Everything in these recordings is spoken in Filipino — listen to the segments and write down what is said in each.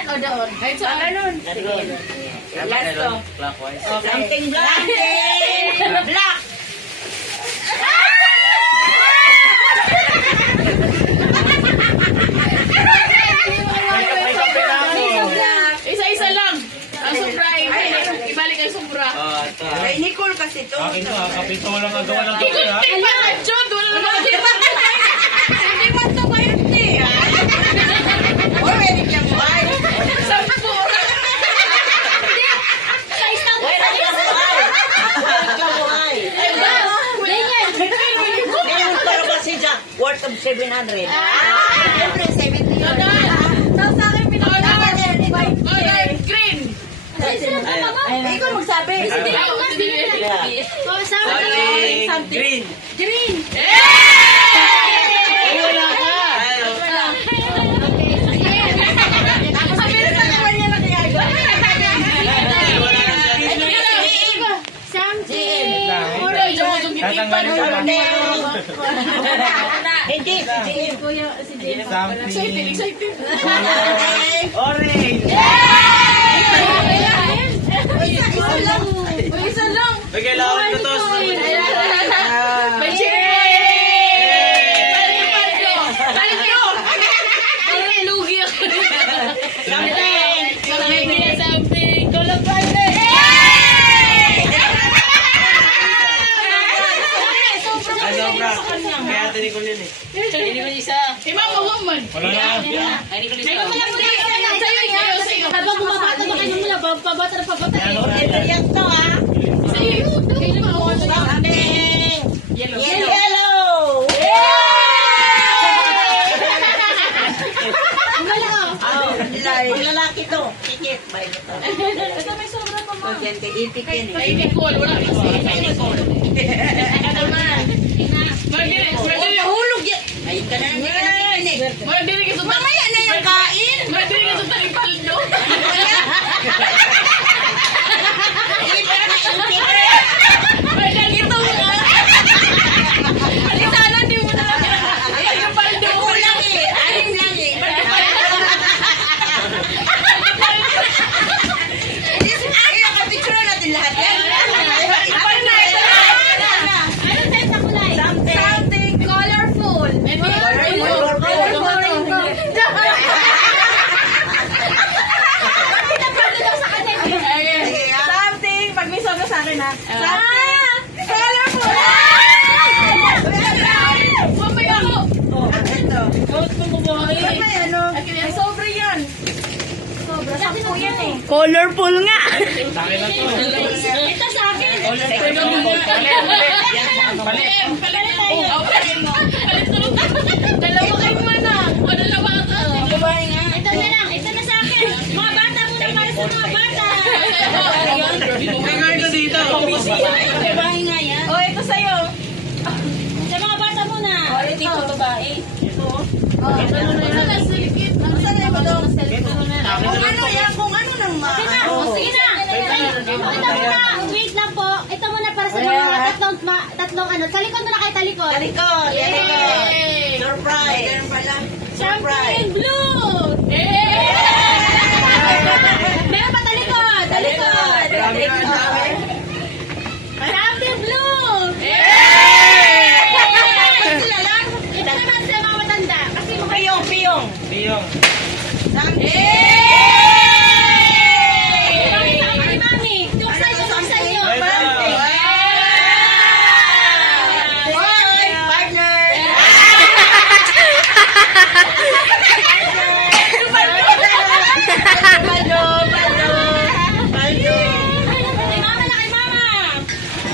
Yan o doon? Ay, sa ganun. Last to. Clockwise. Something black. Black. Isa-isa lang. Ang sobra, ibalik ang sobra. Kay Nicole kasi to. Akin to, kapito walang nagawa ng Ikot ha. din pa na, Jod. Wala naman ako dito. Hindi mo ito kayo ni. Or pwede kang buhay. Sabi po. Sa isang Pwede kang buhay. Pwede kang buhay. Ay, bas. Ngayon para ba si Jack? Worth of 700. Siyempre, 70 yun. Tapos sa akin, pinakawalan niya. Green. Ikaw magsabi. Green. Green. Ay, wala ka. Tatanggalin ko lang. Hindi, si Something. Excited. Orange. Isa lang. May kailangan ko to. May chicken. Palyo. Parang lugi ako. Something. Tulog pa rin. Sobra. Kaya tinig ko yun eh. Hindi ko isa. Mama woman. Wala na. Hindi ko isa. Sa'yo. Habang bumabata ba kayo mula? Pabata na pabata. Yan to, ha? Sa'yo. Yellow! Yung lalaki to. Kikit. Bay ito. Ito may sobra pa mo. Pagente, ipik yun eh. Kay Nicole. Wala kasi. Kay Nicole. Ano man. Mahulog yan. Ayun ka na. Hindi ka na kikinig. Mamaya na yung kain. Madiri ka sa talipaldo. Ipik na ipik. Madali ito mo. Sana di mo na lang. Talipaldo. Ako lang eh. Aling lang eh. Ay, nakapicture na natin lahat yan. Something colorful. Something, pag may sobra sa akin ha. Colorful. Mamaya ako. Ito. May ano? May sobra yan. Sobra. Sakto yan eh. Colorful nga. Dami na to. Ito sa akin. Dalawa kayo mana. O dalawa ka. Ito na lang, ito na sa akin. Mga bata muna para sa mga bata. May guard ko dito. Babae nga yan. O ito sa'yo. Sa mga bata muna. Ito babae. Ito na nasa likid. Saan na ba daw? Ito Kung ano yan, kung ano nang Sige na. Ito muna, wait lang po. Ito muna para sa mga tatlong ano. Sa likod muna kayo, talikod. Talikod. Yay! Surprise. Ganun pala. Champagne blue. Meron pa talikod. Talikod. Dami na ang dami. Champagne blue. Sila lang. Ito naman sa mga matanda. Kasi mga Piyong, piyong. Tiyong. mami sa kami, mami. Tuksan nyo, tuksan nyo. Partner. Paldo, paldo. Paldo. Kay mama na, kay mama.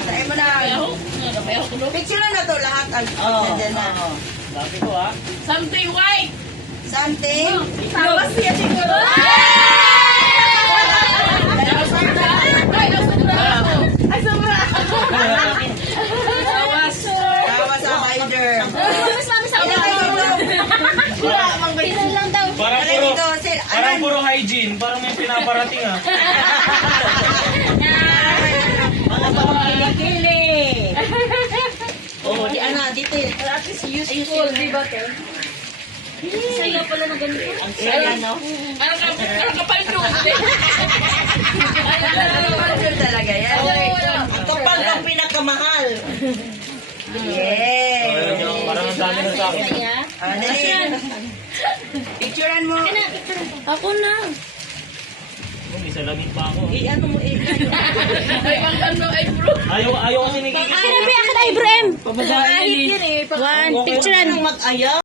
Sa'yo mo na. Picture na to lahat. Nandiyan na. Sabi ko ha. Something white. Something. Tawas siya siguro. Ay, sobra. Tawas. Tawa sa rider. Mas mami sa Ilan kayo dito? Ilan lang daw. Parang Ilan puro, dito? parang puro hygiene. Parang may pinaparating ha. Mga pangkili-kili. Oh, di ana, dito. At least useful, di ba, Ken? Sa'yo pala na ganito. Ang saya, no? Ano kapal doon? Talaga yan. Ang kapal ng pinakamahal. Yes. Parang ang dami na sa akin. Dali. Picturean mo. Ako na. May salamin pa ako. Ano mo, Ay, pang ano, ay bro. Ayaw kasi nagiging. Akin na, akin na, Ibrahim. Kahit yan eh. One, picturean. Mag-ayaw.